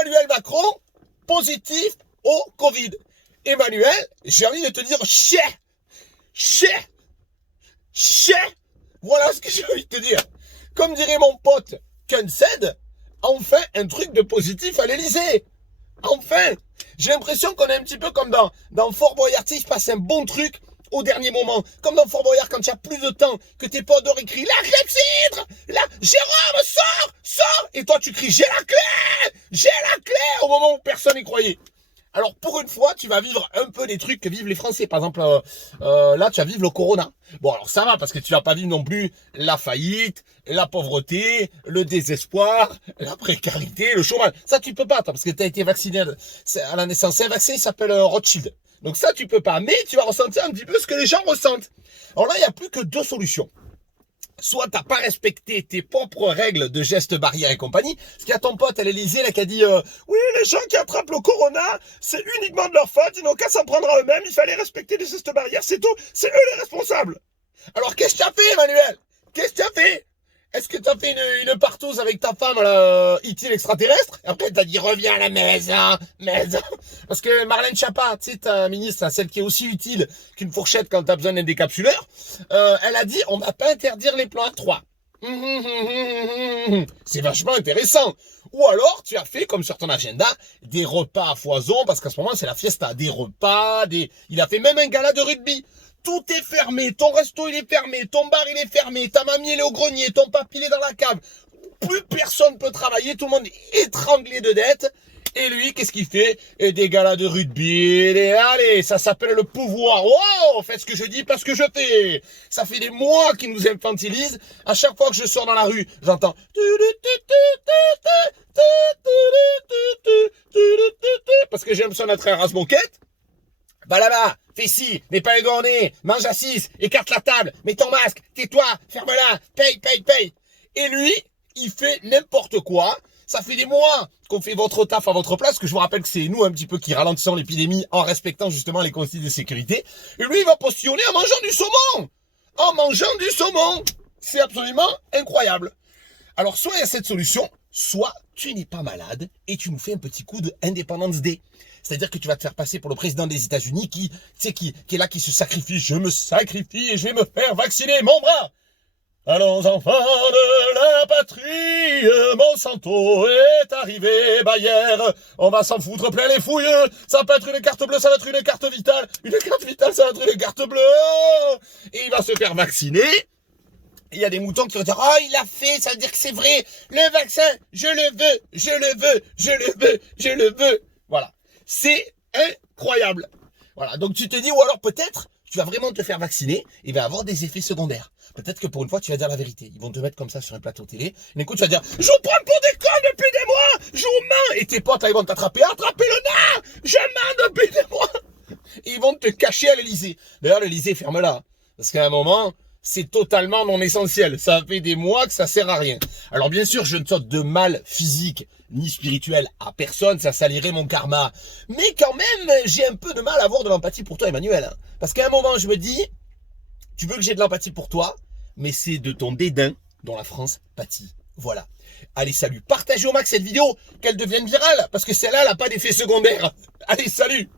Emmanuel Macron, positif au Covid. Emmanuel, j'ai envie de te dire, chais. Voilà ce que j'ai envie de te dire. Comme dirait mon pote Kunsed, enfin un truc de positif à l'Elysée. Enfin. J'ai l'impression qu'on est un petit peu comme dans Fort Boyard. Tu sais, il se passe un bon truc au dernier moment. Comme dans Fort Boyard, quand il n'y a plus de temps, que tes potes écrivent la clepsydre, là, Jérôme, sors. Et toi, tu cries, j'ai la clé, au moment où personne n'y croyait. Alors, pour une fois, tu vas vivre un peu des trucs que vivent les Français. Par exemple, là, tu vas vivre le corona. Bon, alors ça va, parce que tu vas pas vivre non plus la faillite, la pauvreté, le désespoir, la précarité, le chômage. Ça, tu peux pas, toi, parce que tu as été vacciné à la naissance. C'est un vaccin, il s'appelle Rothschild. Donc ça, tu peux pas. Mais tu vas ressentir un petit peu ce que les gens ressentent. Alors là, il n'y a plus que deux solutions. Soit t'as pas respecté tes propres règles de gestes barrières et compagnie. Parce qu'il y a ton pote à l'Elysée là qui a dit oui, les gens qui attrapent le corona, c'est uniquement de leur faute, ils n'ont qu'à s'en prendre à eux-mêmes, il fallait respecter les gestes barrières, c'est tout, c'est eux les responsables. Alors qu'est-ce que tu as fait, Emmanuel? Qu'est-ce que tu as fait? Est-ce que tu as fait une partouze avec ta femme, là, utile extraterrestre? Après, t'as dit, reviens à la maison. Parce que Marlène Schiappa, tu sais, ta ministre, celle qui est aussi utile qu'une fourchette quand t'as besoin d'un décapsuleur, elle a dit, on va pas interdire les plans à 3. C'est vachement intéressant. Ou alors, tu as fait, comme sur ton agenda, des repas à foison, parce qu'à ce moment, c'est la fiesta. Des repas, il a fait même un gala de rugby. Tout est fermé, ton resto il est fermé, ton bar il est fermé, ta mamie elle est au grenier, ton papy il est dans la cave. Plus personne peut travailler, tout le monde est étranglé de dettes. Et lui, qu'est-ce qu'il fait? Et des galas de rugby, allez, ça s'appelle le pouvoir. Wow, faites ce que je dis, pas ce que je fais. Ça fait des mois qu'ils nous infantilisent. À chaque fois que je sors dans la rue, j'entends parce que j'ai l'impression d'être un rase-moquette. Bah là-bas, fais ci, n'aie pas égorné, mange à 6, écarte la table, mets ton masque, tais-toi, ferme-la, paye. Et lui, il fait n'importe quoi. Ça fait des mois qu'on fait votre taf à votre place, que je vous rappelle que c'est nous un petit peu qui ralentissons l'épidémie en respectant justement les consignes de sécurité. Et lui, il va postillonner en mangeant du saumon. C'est absolument incroyable. Alors, soit il y a cette solution, soit tu n'es pas malade et tu nous fais un petit coup de Independence Day. C'est-à-dire que tu vas te faire passer pour le président des États-Unis qui est là, qui se sacrifie. Je me sacrifie et je vais me faire vacciner mon bras. Allons enfants de la patrie, Monsanto est arrivé, Bayer, on va s'en foutre plein les fouilles, ça peut être une carte bleue, ça va être une carte vitale, ça va être une carte bleue, et il va se faire vacciner. Il y a des moutons qui vont dire, oh, il l'a fait, ça veut dire que c'est vrai, le vaccin, je le veux. Voilà. C'est incroyable. Voilà. Donc tu te dis, ou alors peut-être, tu vas vraiment te faire vacciner et il va avoir des effets secondaires. Peut-être que pour une fois, tu vas dire la vérité. Ils vont te mettre comme ça sur un plateau télé. Et d'un coup, tu vas dire, je vous prends pour des connes depuis des mois, je vous mens. Et tes potes, là, ils vont t'attraper, attrapez-le, non, je mens depuis des mois. Et ils vont te cacher à l'Elysée. D'ailleurs, l'Elysée, ferme-la. Parce qu'à un moment, c'est totalement non essentiel. Ça fait des mois que ça sert à rien. Alors bien sûr, je ne saute de mal physique ni spirituel à personne, ça salirait mon karma. Mais quand même, j'ai un peu de mal à avoir de l'empathie pour toi, Emmanuel. Parce qu'à un moment, je me dis, tu veux que j'ai de l'empathie pour toi, mais c'est de ton dédain dont la France pâtit. Voilà. Allez, salut. Partagez au max cette vidéo, qu'elle devienne virale, parce que celle-là, elle n'a pas d'effet secondaire. Allez, salut.